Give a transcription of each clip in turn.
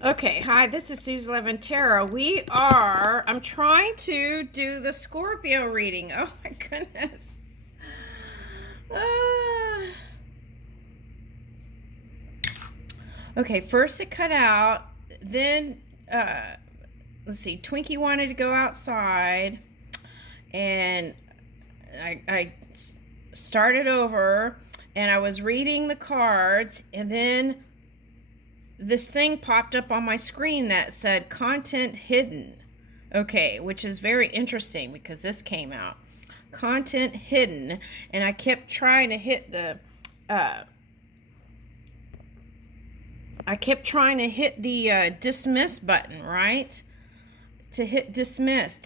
Okay, hi, this is Susan Levin Tarot. I'm trying to do the Scorpio reading. Oh my goodness. Ah. Okay, first it cut out, then, let's see, Twinkie wanted to go outside, and I started over, and I was reading the cards, and then this thing popped up on my screen that said content hidden. Okay, which is very interesting because this came out. Content hidden, and I kept trying to hit the dismiss button, right? To hit dismiss,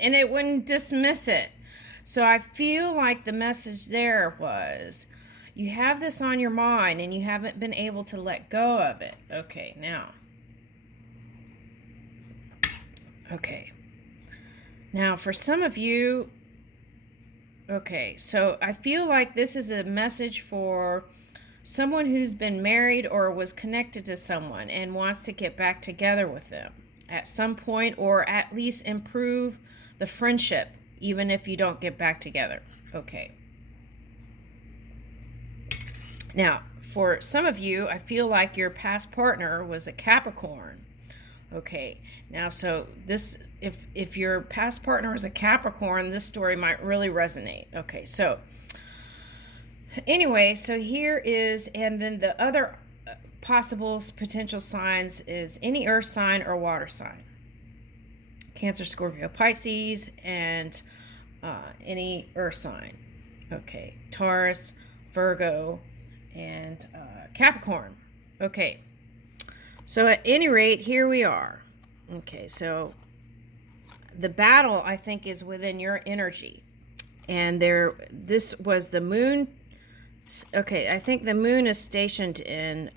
and it wouldn't dismiss it. So I feel like the message there was you have this on your mind and you haven't been able to let go of it. Okay, now. Okay. Now, for some of you, okay, so I feel like this is a message for someone who's been married or was connected to someone and wants to get back together with them at some point, or at least improve the friendship, even if you don't get back together. Okay. Now, for some of you, I feel like your past partner was a Capricorn. Okay. Now, so this, if your past partner is a Capricorn, this story might really resonate. Okay. So anyway, so here is, and then the other possible potential signs is any earth sign or water sign. Cancer, Scorpio, Pisces, and any earth sign. Okay. Taurus, Virgo, and Capricorn. Okay. So at any rate, here we are. Okay, so the battle, I think, is within your energy. And this was the moon. Okay, I think the moon is stationed in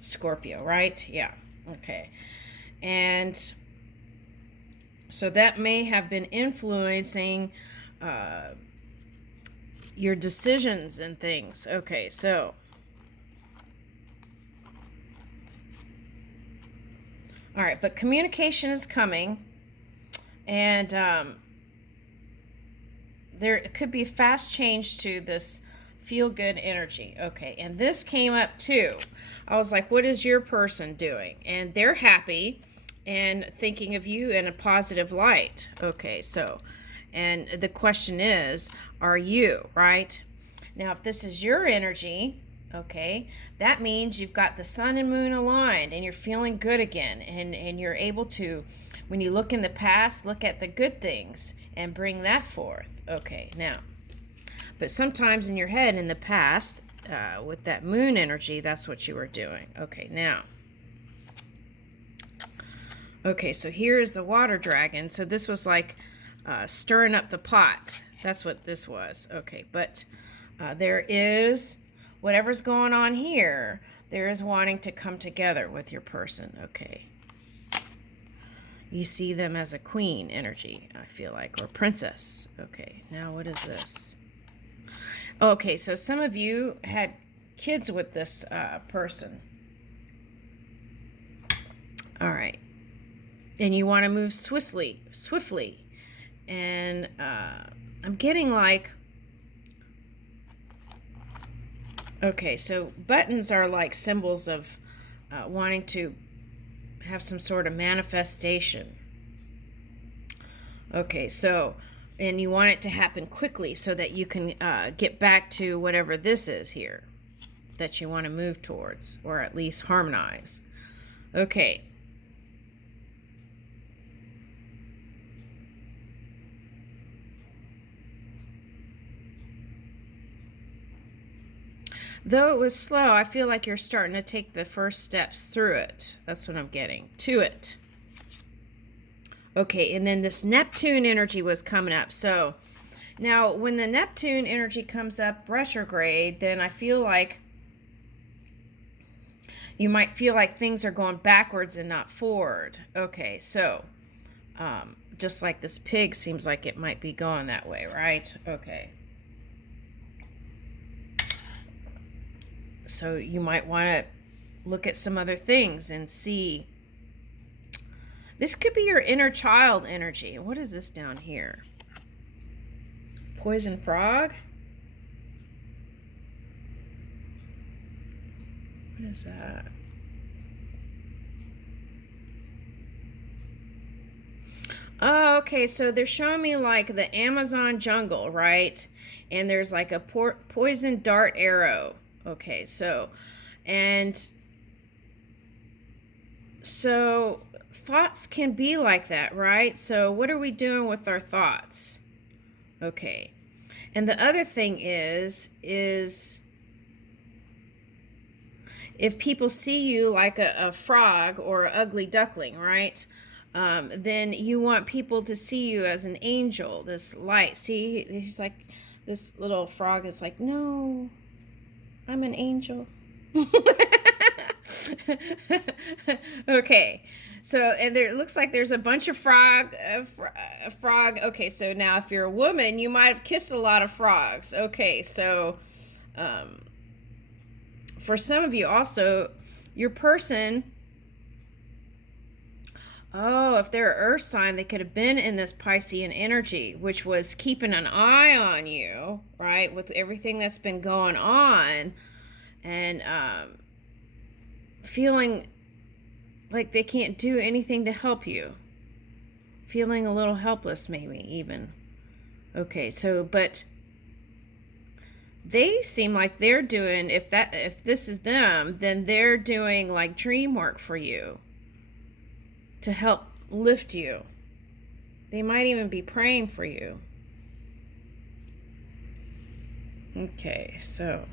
Scorpio, right? Yeah, okay. And so that may have been influencing your decisions and things. Okay, so all right, but communication is coming, and there could be a fast change to this feel good energy. Okay, and this came up too. I was like, what is your person doing? And they're happy and thinking of you in a positive light. Okay, so, and the question is, are you, right? Now, if this is your energy, okay, that means you've got the sun and moon aligned and you're feeling good again, and you're able to, when you look in the past, look at the good things and bring that forth. Okay, now, but sometimes in your head in the past, with that moon energy, that's what you were doing. Okay, now. Okay, so here is the water dragon. So this was like stirring up the pot. That's what this was. Okay, but there is whatever's going on here. There is wanting to come together with your person. Okay. You see them as a queen energy, I feel like, or princess. Okay, now what is this? Okay, so some of you had kids with this person. All right. And you want to move swiftly. And I'm getting like, okay, so buttons are like symbols of wanting to have some sort of manifestation. Okay, so, and you want it to happen quickly so that you can get back to whatever this is here that you want to move towards, or at least harmonize. Okay. Though it was slow, I feel like you're starting to take the first steps through it. That's what I'm getting. To it. Okay, and then this Neptune energy was coming up. So now when the Neptune energy comes up retrograde, then I feel like you might feel like things are going backwards and not forward. Okay, so just like this pig seems like it might be going that way, right? Okay. So you might want to look at some other things and see. This could be your inner child energy. What is this down here? Poison frog? What is that? Oh, okay, so they're showing me like the Amazon jungle, right? And there's like a poison dart arrow. Okay, and so thoughts can be like that, right? So what are we doing with our thoughts? Okay. And the other thing is if people see you like a frog or an ugly duckling, right? Then you want people to see you as an angel, this light. See, he's like, this little frog is like, no, I'm an angel. Okay, so and there, it looks like there's a bunch of frog. Okay, so now if you're a woman, you might have kissed a lot of frogs. Okay, so for some of you also, your person, oh, if they're an earth sign, they could have been in this Piscean energy, which was keeping an eye on you, right, with everything that's been going on, and feeling like they can't do anything to help you, feeling a little helpless maybe even. Okay, so but they seem like they're doing, if this is them, then they're doing like dream work for you to help lift you. They might even be praying for you. Okay, so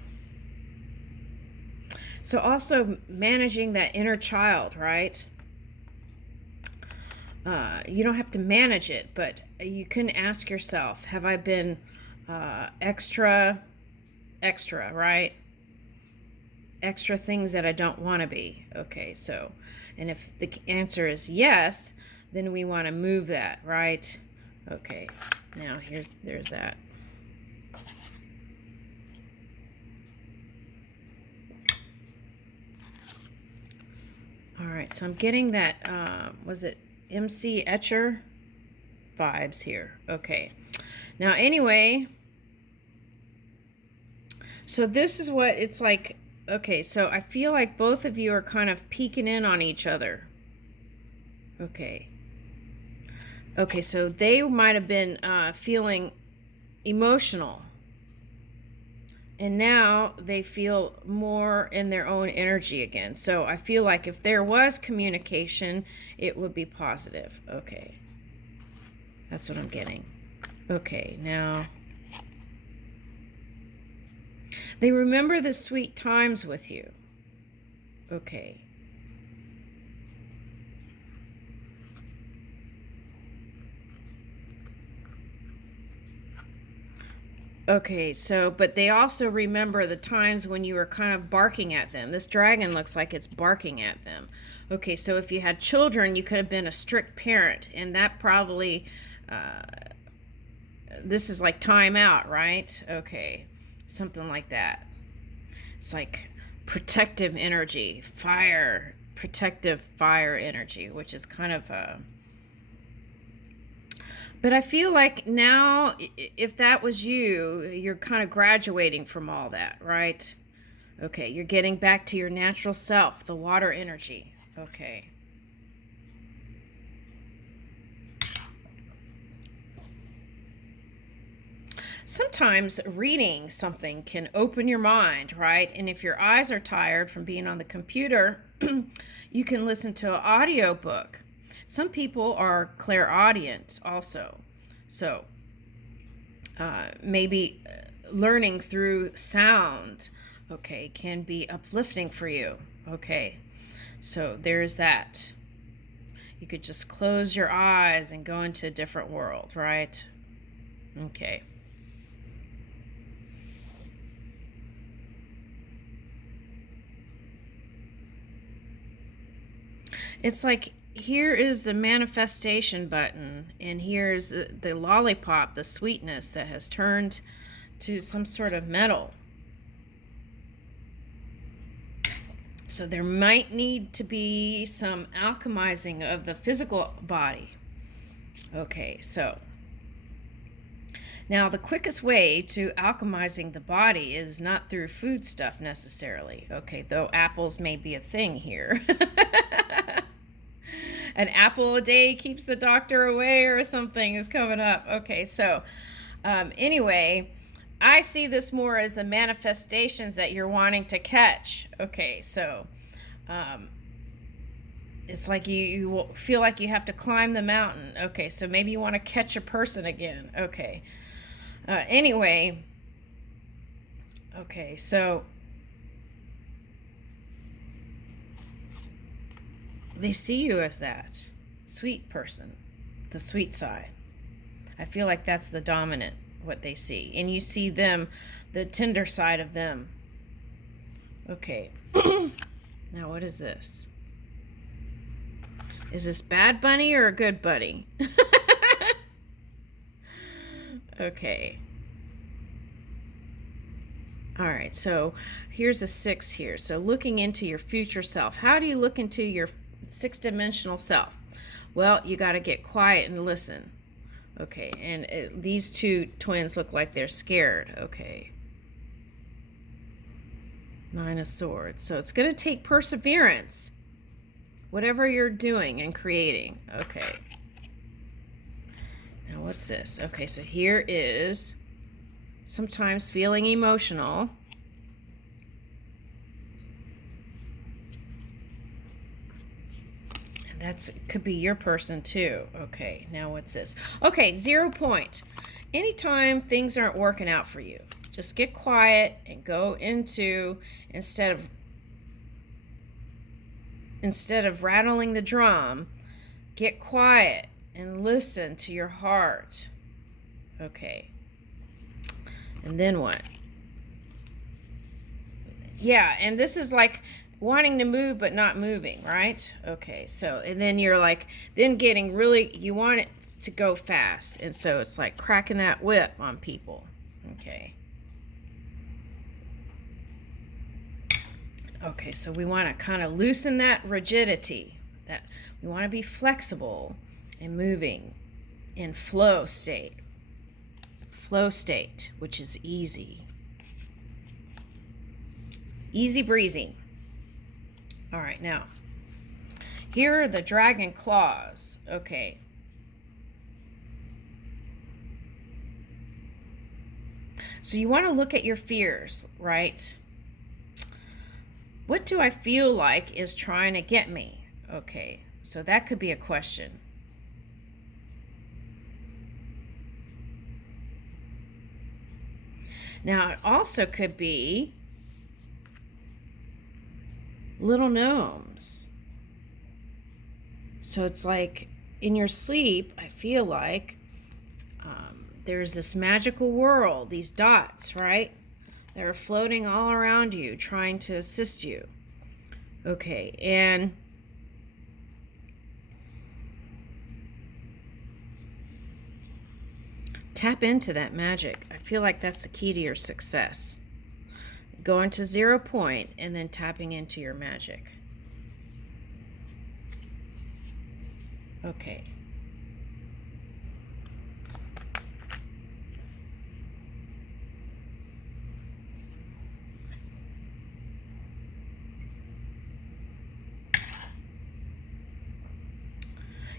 also managing that inner child, right? You don't have to manage it, but you can ask yourself, have I been extra, right? Extra things that I don't want to be. Okay, so, and if the answer is yes, then we want to move that, right? Okay, now there's that. All right, so I'm getting that, was it MC Etcher vibes here? Okay, now anyway, so this is what it's like. Okay, so I feel like both of you are kind of peeking in on each other. Okay. Okay, so they might have been feeling emotional. And now they feel more in their own energy again. So I feel like if there was communication, it would be positive. Okay. That's what I'm getting. Okay, now they remember the sweet times with you. Okay. Okay, so, but they also remember the times when you were kind of barking at them. This dragon looks like it's barking at them. Okay, so if you had children, you could have been a strict parent, and that probably, this is like time out, right? Okay, something like that. It's like protective energy, protective fire energy, which is kind of but I feel like now, if that was you, you're kind of graduating from all that, right? Okay, you're getting back to your natural self, the water energy. Okay. Sometimes reading something can open your mind, right? And if your eyes are tired from being on the computer, you can listen to an audio book. Some people are clairaudient also. So maybe learning through sound, okay, can be uplifting for you. Okay, so there's that. You could just close your eyes and go into a different world, right? Okay. It's like, here is the manifestation button, and here's the lollipop, the sweetness that has turned to some sort of metal. So there might need to be some alchemizing of the physical body. Okay, so now the quickest way to alchemizing the body is not through food stuff necessarily. Okay, though apples may be a thing here. An apple a day keeps the doctor away or something is coming up. Okay, so anyway, I see this more as the manifestations that you're wanting to catch. Okay, so it's like you feel like you have to climb the mountain. Okay, so maybe you want to catch a person again. Okay. Anyway, okay, so they see you as that sweet person, the sweet side. I feel like that's the dominant, what they see. And you see them, the tender side of them. Okay. Now, what is this? Is this bad bunny or a good bunny? Okay. All right, so here's a 6 here. So looking into your future self. How do you look into your 6-dimensional self? Well, you got to get quiet and listen. Okay, and these two twins look like they're scared. Okay. 9 of Swords. So it's going to take perseverance, whatever you're doing and creating. Okay. Now what's this? Okay, so here is sometimes feeling emotional. And that's could be your person too. Okay, now what's this? Okay, 0 point. Anytime things aren't working out for you, just get quiet and go into, instead of rattling the drum, get quiet and listen to your heart. Okay. And then what? Yeah, and this is like wanting to move but not moving, right? Okay, so, and then you're like, then getting really, you want it to go fast. And so it's like cracking that whip on people. Okay. Okay, so we want to kind of loosen that rigidity. That we want to be flexible and moving in flow state. Flow state, which is easy. Easy breezy. All right, now, here are the dragon claws. Okay. So you want to look at your fears, right? What do I feel like is trying to get me? Okay, so that could be a question. Now, it also could be little gnomes. So it's like in your sleep, I feel like there's this magical world, these dots, right? That are floating all around you, trying to assist you. Okay, and tap into that magic. I feel like that's the key to your success. Going to 0 point and then tapping into your magic. Okay.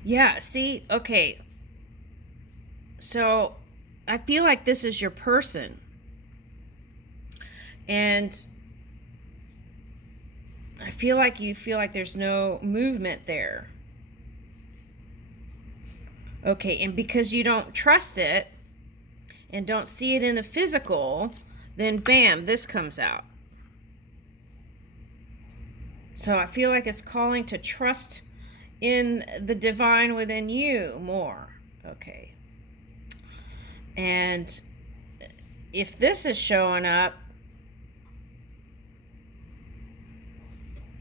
Yeah, see, okay. So I feel like this is your person. And I feel like you feel like there's no movement there. Okay, and because you don't trust it and don't see it in the physical, then bam, this comes out. So I feel like it's calling to trust in the divine within you more. Okay. And if this is showing up,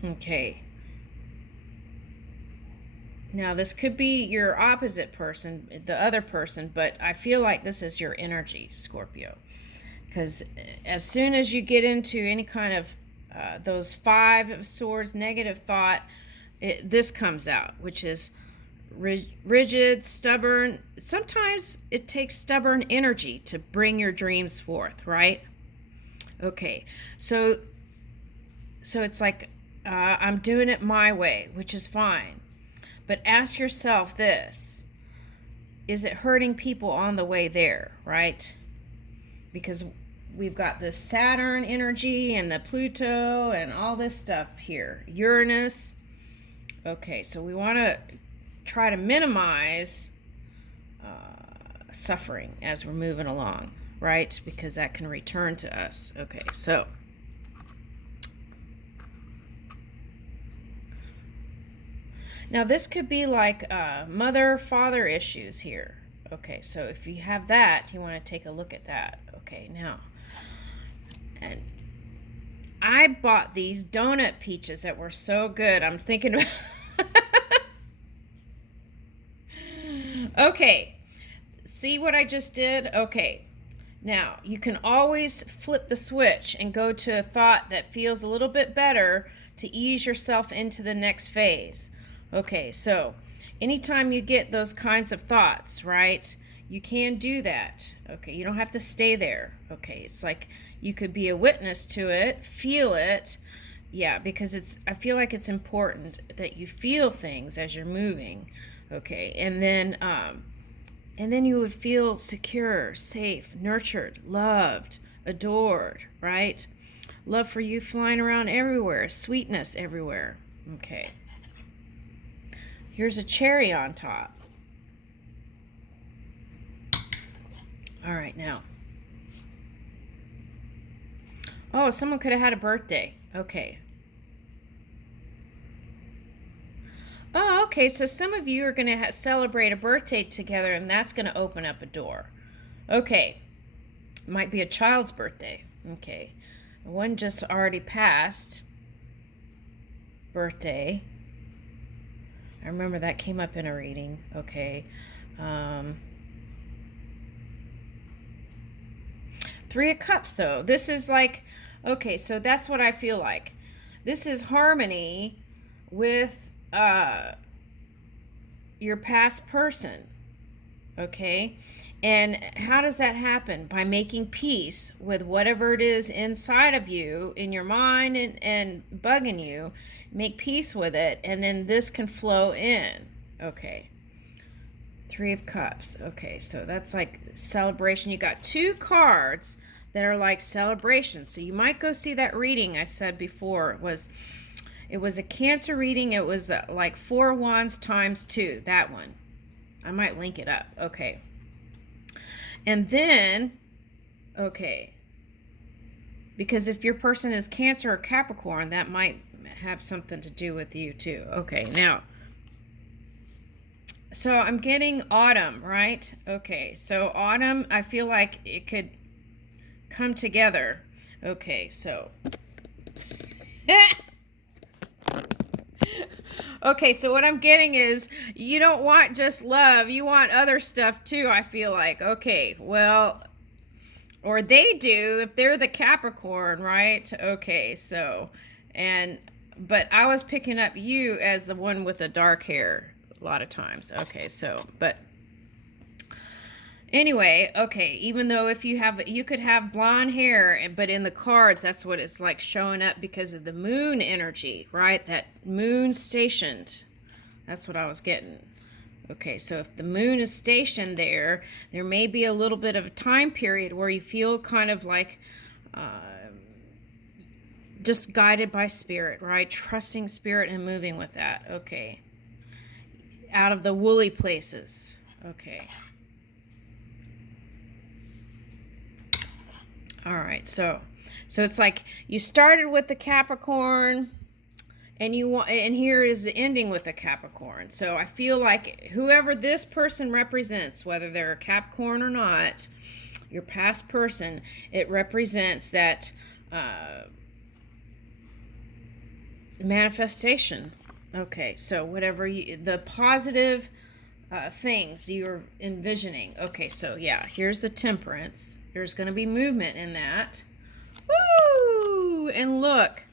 okay. Now this could be your opposite person, the other person, but I feel like this is your energy, Scorpio. Because as soon as you get into any kind of those Five of Swords, negative thought, this comes out, which is rigid, stubborn. Sometimes it takes stubborn energy to bring your dreams forth, right? Okay, so it's like, I'm doing it my way, which is fine. But ask yourself this: is it hurting people on the way there, right? Because we've got this Saturn energy and the Pluto and all this stuff here, Uranus. Okay, so we want to try to minimize suffering as we're moving along, right? Because that can return to us. Okay, so now this could be like mother-father issues here. Okay, so if you have that, you want to take a look at that. Okay, now, and I bought these donut peaches that were so good. I'm thinking about okay, see what I just did? Okay, now you can always flip the switch and go to a thought that feels a little bit better to ease yourself into the next phase. Okay, so anytime you get those kinds of thoughts, right, you can do that. Okay, you don't have to stay there. Okay, it's like you could be a witness to it, feel it. Yeah, because I feel like it's important that you feel things as you're moving. Okay, and then you would feel secure, safe, nurtured, loved, adored, right? Love for you flying around everywhere, sweetness everywhere. Okay. Here's a cherry on top. All right, now. Oh, someone could have had a birthday. Okay. Oh, okay, so some of you are going to celebrate a birthday together, and that's going to open up a door. Okay. Might be a child's birthday. Okay. One just already passed. Birthday. I remember that came up in a reading. Okay. Three of Cups, though. This is like, okay, so that's what I feel like. This is harmony with your past person. Okay? And how does that happen? By making peace with whatever it is inside of you, in your mind and bugging you. Make peace with it, and then this can flow in. Okay. Three of Cups. Okay, so that's like celebration. You got two cards that are like celebration. So you might go see that reading I said before. It was a Cancer reading. It was like 4 wands times 2. That one. I might link it up. Okay. And then, okay, because if your person is Cancer or Capricorn, that might have something to do with you too. Okay, now, so I'm getting autumn, right? Okay, so autumn, I feel like it could come together. Okay, so okay, so what I'm getting is you don't want just love, you want other stuff too, I feel like. Okay, well, or they do if they're the Capricorn, right? Okay, so, but I was picking up you as the one with the dark hair a lot of times. Okay, so, but anyway, okay, even though you could have blonde hair, but in the cards, that's what it's like showing up because of the moon energy, right? That moon stationed. That's what I was getting. Okay, so if the moon is stationed there may be a little bit of a time period where you feel kind of like just guided by spirit, right? Trusting spirit and moving with that. Okay. Out of the woolly places. Okay. All right, so it's like you started with the Capricorn, and here is the ending with the Capricorn. So I feel like whoever this person represents, whether they're a Capricorn or not, your past person, it represents that manifestation. Okay, so whatever the positive things you're envisioning. Okay, so yeah, here's the Temperance. There's going to be movement in that. Woo! And look,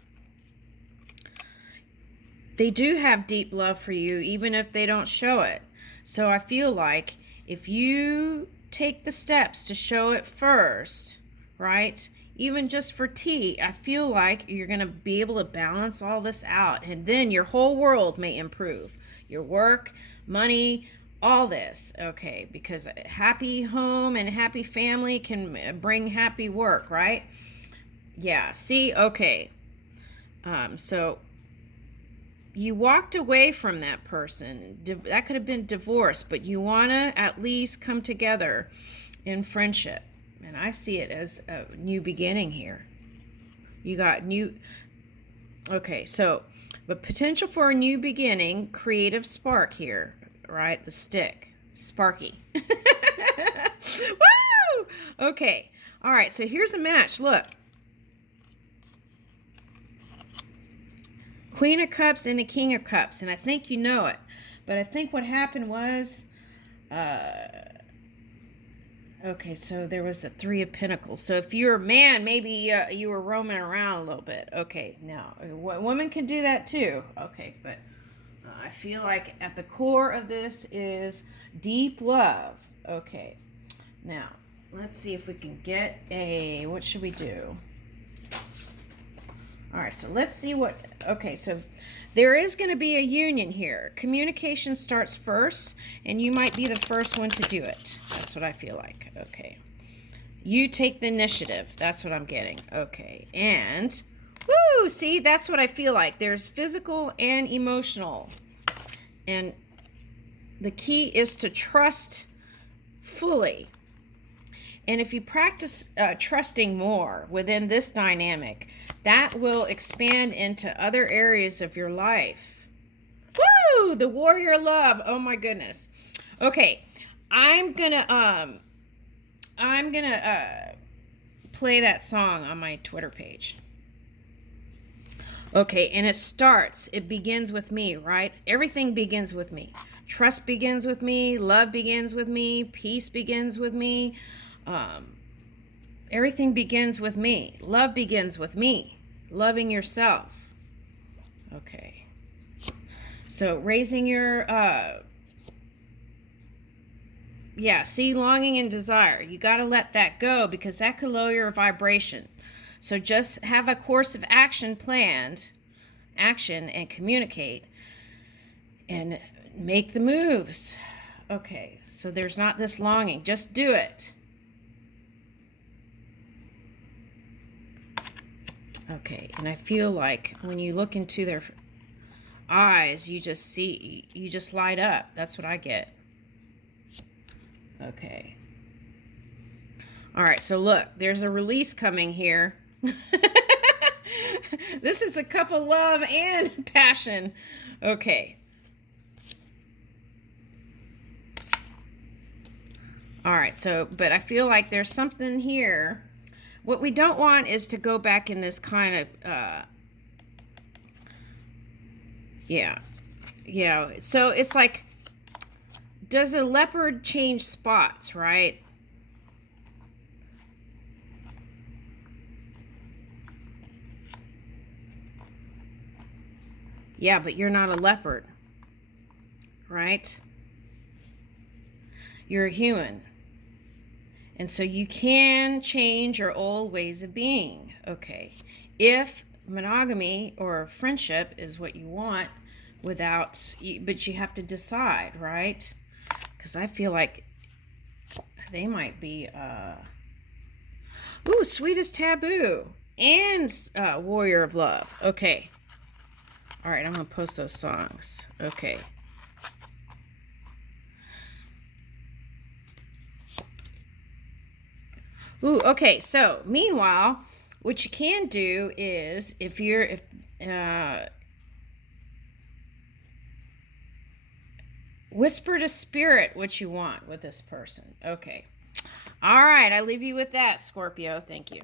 they do have deep love for you, even if they don't show it. So I feel like if you take the steps to show it first, right? Even just for tea, I feel like you're going to be able to balance all this out, and then your whole world may improve. Your work, money, all this, okay? Because a happy home and happy family can bring happy work, right? Yeah, see, okay. So you walked away from that person. That could have been divorce, but you want to at least come together in friendship. And I see it as a new beginning here. You got new... Okay, so, but potential for a new beginning, creative spark here, right? The stick. Sparky. Woo! Okay. All right, so here's the match. Look. Queen of Cups and a King of Cups, and I think you know it. But I think what happened was, okay, so there was a Three of Pentacles. So if you're a man, maybe you were roaming around a little bit. Okay, now, women can do that too. Okay, but I feel like at the core of this is deep love. Okay, now, let's see if we can get a, what should we do? All right, so let's see what, okay, so there is going to be a union here. Communication starts first, and you might be the first one to do it. That's what I feel like. Okay. You take the initiative. That's what I'm getting. Okay. And, woo, see, that's what I feel like. There's physical and emotional. And the key is to trust fully. And if you practice trusting more within this dynamic, that will expand into other areas of your life. Woo! The warrior love. Oh my goodness. Okay, I'm gonna play that song on my Twitter page. Okay, and it begins with me, right? Everything begins with me. Trust begins with me. Love begins with me. Peace begins with me. Everything begins with me. Love begins with me. Loving yourself. Okay. So raising your, see, longing and desire. You got to let that go because that could lower your vibration. So just have a course of action planned, and communicate and make the moves. Okay, so there's not this longing. Just do it. Okay, and I feel like when you look into their eyes, you just light up. That's what I get. Okay. All right, so look, there's a release coming here. This is a cup of love and passion. Okay. All right, so, but I feel like there's something here. What we don't want is to go back in this kind of, yeah. So it's like, does a leopard change spots, right? Yeah, but you're not a leopard, right? You're a human. And so you can change your old ways of being. Okay. If monogamy or friendship is what you want but you have to decide, right? Because I feel like they might be, ooh, sweetest taboo and warrior of love. Okay. All right, I'm going to post those songs. Okay. Ooh, okay. So, meanwhile, what you can do is whisper to spirit what you want with this person. Okay. All right, I leave you with that, Scorpio. Thank you.